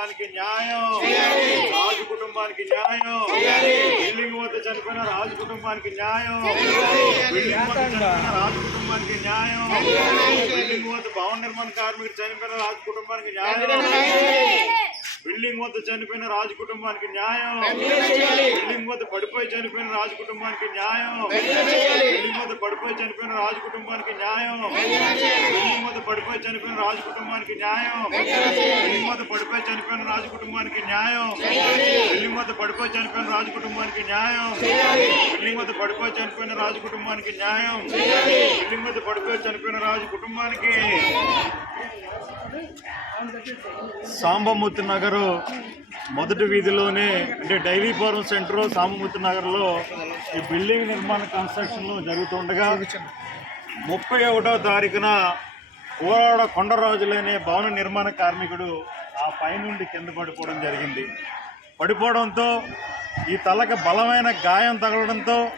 కుటుంబానికి న్యాయం రాజు కుటుంబానికి న్యాయం బిల్డింగ్ వద్ద చనిపోయిన రాజు కుటుంబానికి న్యాయం బిల్డింగ్ వద్ద చనిపోయిన రాజు కుటుంబానికి న్యాయం బిల్డింగ్ వద్ద భవన నిర్మాణ కార్మికుడు చనిపోయిన రాజు కుటుంబానికి న్యాయం బిల్డింగ్ వద్ద చనిపోయిన రాజు కుటుంబానికి న్యాయం బిల్డింగ్ వద్ద పడిపోయి చనిపోయిన రాజు కుటుంబానికి న్యాయం బిల్డింగ్ వద్ద పడిపోయి చనిపోయిన రాజు కుటుంబానికి న్యాయం బిల్డింగ్ వద్ద పడిపోయి చనిపోయిన రాజు కుటుంబానికి న్యాయం బిల్డింగ్ వద్ద పడిపోయి చనిపోయిన రాజు కుటుంబానికి న్యాయం బిల్డింగ్ వద్ద పడిపోయి చనిపోయిన రాజు కుటుంబానికి న్యాయం బిల్డింగ్ వద్ద పడిపోయి చనిపోయిన రాజు కుటుంబానికి న్యాయం బిల్డింగ్ వద్ద పడిపోయి చనిపోయిన రాజు కుటుంబానికి సాంబమూర్తి నగరు మొదటి వీధిలోనే అంటే డైరీ ఫారం సెంటర్ సాంబమూర్తి నగర్లో ఈ బిల్డింగ్ నిర్మాణ కన్స్ట్రక్షన్లు జరుగుతుండగా ముప్పై ఒకటో తారీఖున కోరాడ కొండరాజులనే భవన నిర్మాణ కార్మికుడు పైనుండి కింద పడిపోవడం జరిగింది. పడిపోవడంతో ఈ తలకు బలమైన గాయం తగలడంతో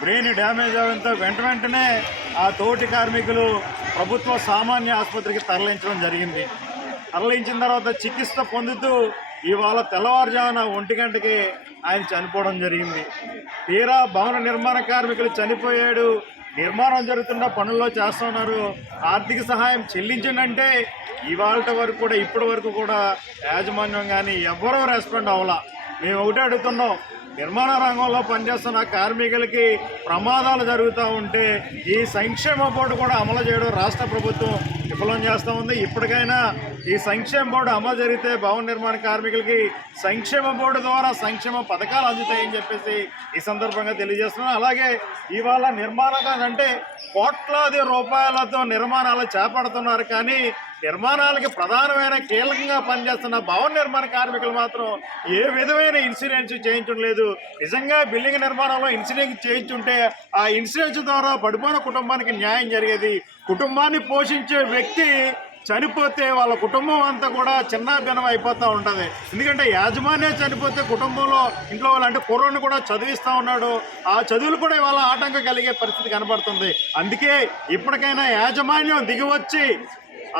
బ్రెయిన్ డ్యామేజ్ అవడంతో వెంట వెంటనే ఆ తోటి కార్మికులు ప్రభుత్వ సామాన్య ఆసుపత్రికి తరలించడం జరిగింది. తరలించిన తర్వాత చికిత్స పొందుతూ ఇవాళ తెల్లవారుజామున ఒంటి గంటకి ఆయన చనిపోవడం జరిగింది. తీరా భవన నిర్మాణ కార్మికులు చనిపోయాడు. నిర్మాణం జరుగుతున్న పనుల్లో చేస్తున్నారు. ఆర్థిక సహాయం చెల్లించిందంటే అంటే ఇవాళ వరకు కూడా ఇప్పటి వరకు కూడా యాజమాన్యం కానీ ఎవరూ రెస్పాండ్ అవ్వాల. మేము ఒకటే అడుగుతున్నాం నిర్మాణ రంగంలో పనిచేస్తున్న కార్మికులకి ప్రమాదాలు జరుగుతూ ఉంటే ఈ సంక్షేమ బోర్డు కూడా అమలు చేయడం రాష్ట్ర ప్రభుత్వం విఫలం చేస్తూ ఉంది. ఇప్పటికైనా ఈ సంక్షేమ బోర్డు అమలు జరిగితే భవన నిర్మాణ కార్మికులకి సంక్షేమ బోర్డు ద్వారా సంక్షేమ పథకాలు అందుతాయని చెప్పేసి ఈ సందర్భంగా తెలియజేస్తున్నాను. అలాగే ఇవాళ నిర్మాణం అంటే కోట్లాది రూపాయలతో నిర్మాణాలు చేపడుతున్నారు. కానీ నిర్మాణాలకి ప్రధానమైన కీలకంగా పనిచేస్తున్న భవన నిర్మాణ కార్మికులు మాత్రం ఏ విధమైన ఇన్సూరెన్స్ చేయించడం లేదు. నిజంగా బిల్డింగ్ నిర్మాణంలో ఇన్సూరెన్స్ చేయించుంటే ఆ ఇన్సూరెన్స్ ద్వారా పడిపోయిన కుటుంబానికి న్యాయం జరిగేది. కుటుంబాన్ని పోషించే వ్యక్తి చనిపోతే వాళ్ళ కుటుంబం అంతా కూడా చిన్న భిన్నం అయిపోతూ ఉంటుంది. ఎందుకంటే యాజమాన్యం చనిపోతే కుటుంబంలో ఇంట్లో వాళ్ళు అంటే కుర్రోని కూడా చదివిస్తూ ఉన్నాడు. ఆ చదువులు కూడా ఇవాళ ఆటంకం కలిగే పరిస్థితి కనబడుతుంది. అందుకే ఇప్పటికైనా యాజమాన్యం దిగివచ్చి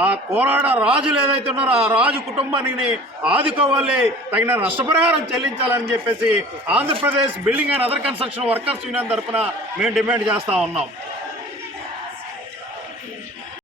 ఆ కోరాడ రాజులు ఏదైతే ఉన్నారో ఆ రాజు కుటుంబానికి ఆదుకోవాలి తగిన నష్టపరిహారం చెల్లించాలని చెప్పేసి Andhra Pradesh building and other construction workers union తరఫున మేము డిమాండ్ చేస్తూ ఉన్నాం.